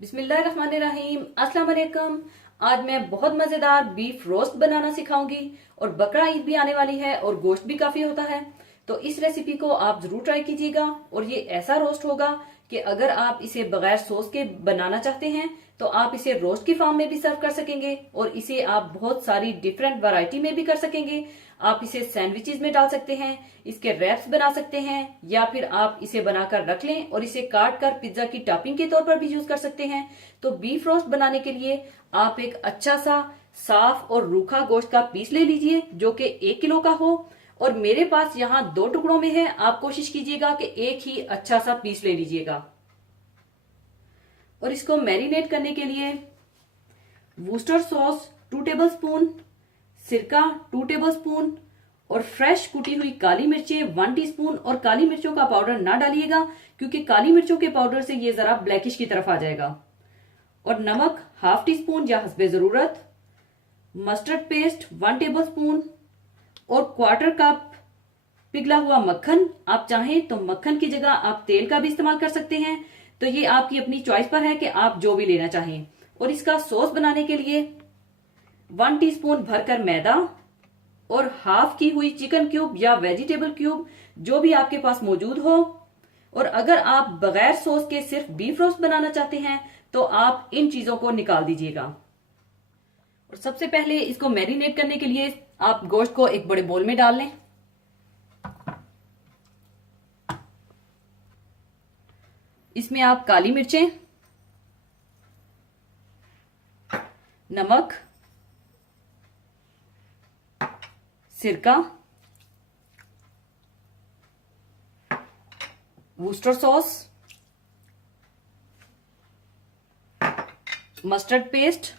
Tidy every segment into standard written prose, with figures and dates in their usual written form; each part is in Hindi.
बिस्मिल्लाहिर्रहमानिर्रहीम। अस्सलाम वालेकुम। आज मैं बहुत मजेदार बीफ रोस्ट बनाना सिखाऊंगी और बकरा ईद भी आने वाली है और गोश्त भी काफी होता है, तो इस रेसिपी को आप जरूर ट्राई कीजिएगा। और ये ऐसा रोस्ट होगा कि अगर आप इसे बगैर सॉस के बनाना चाहते हैं तो आप इसे रोस्ट की फॉर्म में भी सर्व कर सकेंगे और इसे आप बहुत सारी डिफरेंट वैरायटी में भी कर सकेंगे। आप इसे सैंडविचेस में डाल सकते हैं, इसके रैप्स बना सकते हैं, या फिर आप इसे बनाकर रख लें और इसे काट कर पिज्जा की टॉपिंग के तौर पर भी यूज कर सकते हैं। तो बीफ रोस्ट बनाने के लिए आप एक अच्छा सा साफ और रूखा गोश्त का पीस ले लीजिए जो कि 1 किलो का हो, और मेरे पास यहाँ 2 टुकड़ों में है। आप कोशिश कीजिएगा कि एक ही अच्छा सा पीस ले लीजिएगा। और इसको मैरिनेट करने के लिए वूस्टर सॉस 2 टेबलस्पून, सिरका 2 टेबलस्पून और फ्रेश कुटी हुई काली मिर्चें 1 टीस्पून। और काली मिर्चों का पाउडर ना डालिएगा क्योंकि काली मिर्चों के पाउडर से ये जरा ब्लैकिश की तरफ आ जाएगा। और नमक 1/2 टीस्पून या हस्बे जरूरत, मस्टर्ड पेस्ट 1 टेबलस्पून और 1/4 कप पिघला हुआ मक्खन। आप चाहें तो मक्खन की जगह आप तेल का भी इस्तेमाल कर सकते हैं, तो ये आपकी अपनी चॉइस पर है कि आप जो भी लेना चाहें। और इसका सॉस बनाने के लिए 1 टीस्पून भरकर मैदा और हाफ की हुई चिकन क्यूब या वेजिटेबल क्यूब जो भी आपके पास मौजूद हो। और अगर आप बगैर सॉस के सिर्फ बीफ रोस्ट बनाना चाहते हैं तो आप इन चीजों को निकाल दीजिएगा। और सबसे पहले इसको मैरिनेट करने के लिए आप गोश्त को एक बड़े बोल में डाल लें। इसमें आप काली मिर्चें, नमक, सिरका, वूस्टर सॉस, मस्टर्ड पेस्ट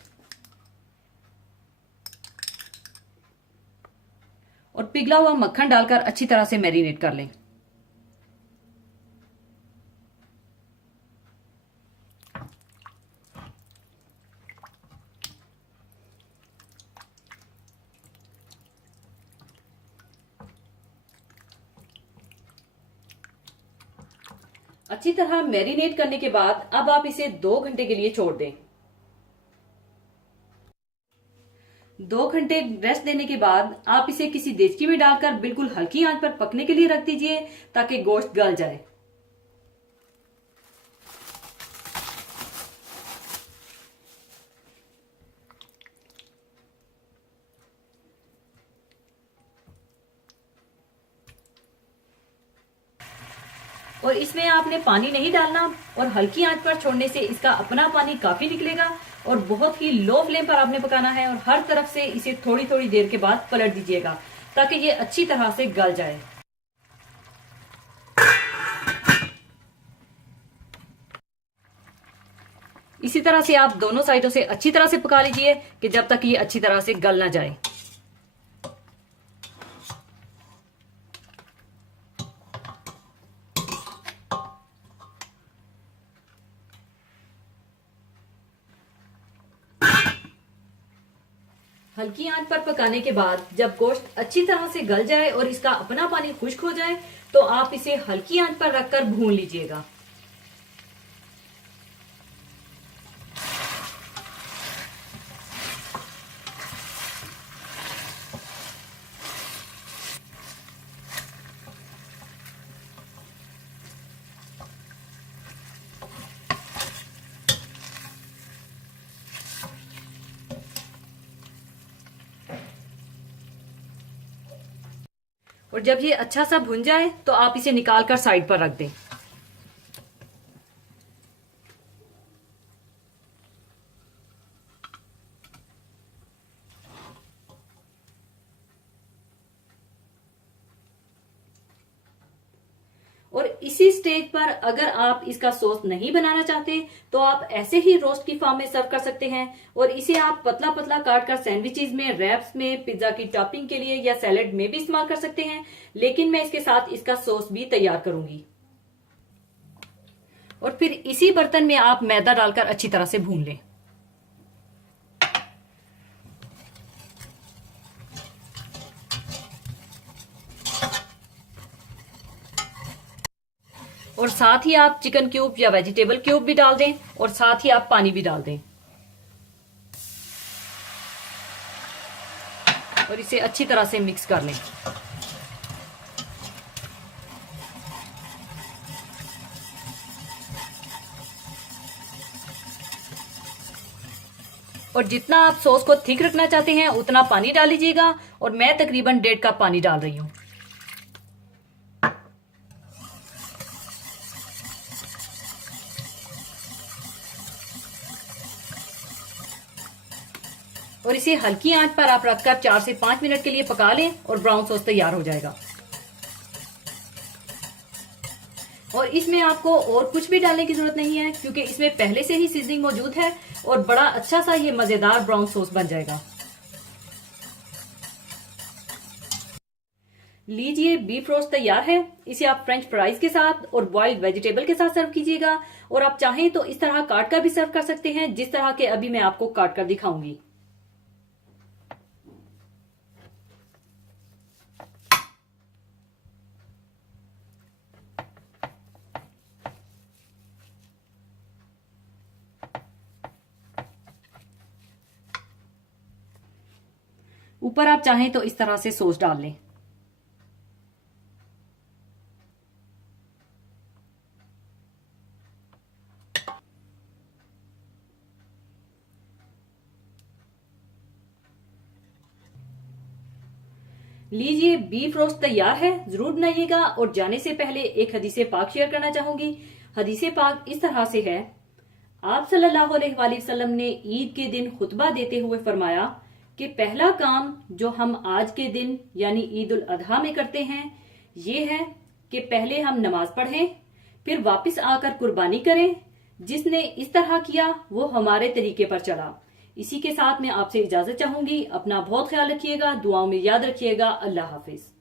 और पिघला हुआ मक्खन डालकर अच्छी तरह से मैरिनेट कर लें। अच्छी तरह मैरिनेट करने के बाद अब आप इसे 2 घंटे के लिए छोड़ दें। 2 घंटे रेस्ट देने के बाद आप इसे किसी देचकी में डालकर बिल्कुल हल्की आंच पर पकने के लिए रख दीजिए ताकि गोश्त गल जाए। और इसमें आपने पानी नहीं डालना और हल्की आंच पर छोड़ने से इसका अपना पानी काफी निकलेगा। और बहुत ही लो फ्लेम पर आपने पकाना है और हर तरफ से इसे थोड़ी थोड़ी देर के बाद पलट दीजिएगा ताकि ये अच्छी तरह से गल जाए। इसी तरह से आप दोनों साइडों से अच्छी तरह से पका लीजिए कि जब तक ये अच्छी तरह से गल ना जाए। हल्की आंच पर पकाने के बाद जब गोश्त अच्छी तरह से गल जाए और इसका अपना पानी खुश्क हो जाए तो आप इसे हल्की आंच पर रखकर भून लीजिएगा। और जब ये अच्छा सा भुन जाए तो आप इसे निकाल कर साइड पर रख दें। और इसी स्टेज पर अगर आप इसका सॉस नहीं बनाना चाहते तो आप ऐसे ही रोस्ट की फॉर्म में सर्व कर सकते हैं। और इसे आप पतला पतला काट कर सैंडविचेस में, रैप्स में, पिज्जा की टॉपिंग के लिए या सैलेड में भी इस्तेमाल कर सकते हैं। लेकिन मैं इसके साथ इसका सॉस भी तैयार करूंगी। और फिर इसी बर्तन में आप मैदा डालकर अच्छी तरह से भून लें। और साथ ही आप चिकन क्यूब या वेजिटेबल क्यूब भी डाल दें और साथ ही आप पानी भी डाल दें और इसे अच्छी तरह से मिक्स कर लें। और जितना आप सॉस को थिक रखना चाहते हैं उतना पानी डाल लीजिएगा और मैं तकरीबन 1.5 कप पानी डाल रही हूं। और इसे हल्की आंच पर आप रखकर 4 से 5 मिनट के लिए पका लें और ब्राउन सॉस तैयार हो जाएगा। और इसमें आपको और कुछ भी डालने की जरूरत नहीं है क्योंकि इसमें पहले से ही सीजनिंग मौजूद है और बड़ा अच्छा सा ये मजेदार ब्राउन सॉस बन जाएगा। लीजिए, बीफ रोस्ट तैयार है। इसे आप फ्रेंच फ्राइज के साथ और बॉइल्ड वेजिटेबल के साथ सर्व कीजिएगा और आप चाहें तो इस तरह काट कर भी सर्व कर सकते हैं, जिस तरह के अभी मैं आपको काट कर दिखाऊंगी। ऊपर आप चाहें तो इस तरह से सॉस डाल लें। लीजिए, बीफ रोस्ट तैयार है। जरूर बनाइएगा। और जाने से पहले एक हदीसे पाक शेयर करना चाहूंगी। हदीसे पाक इस तरह से है, आप सल्लल्लाहु अलैहि वसल्लम ने ईद के दिन खुतबा देते हुए फरमाया कि पहला काम जो हम आज के दिन यानी ईद उल अजहा में करते हैं ये है कि पहले हम नमाज पढ़ें, फिर वापस आकर कुर्बानी करें। जिसने इस तरह किया वो हमारे तरीके पर चला। इसी के साथ मैं आपसे इजाजत चाहूंगी। अपना बहुत ख्याल रखिएगा, दुआओं में याद रखिएगा। अल्लाह हाफिज।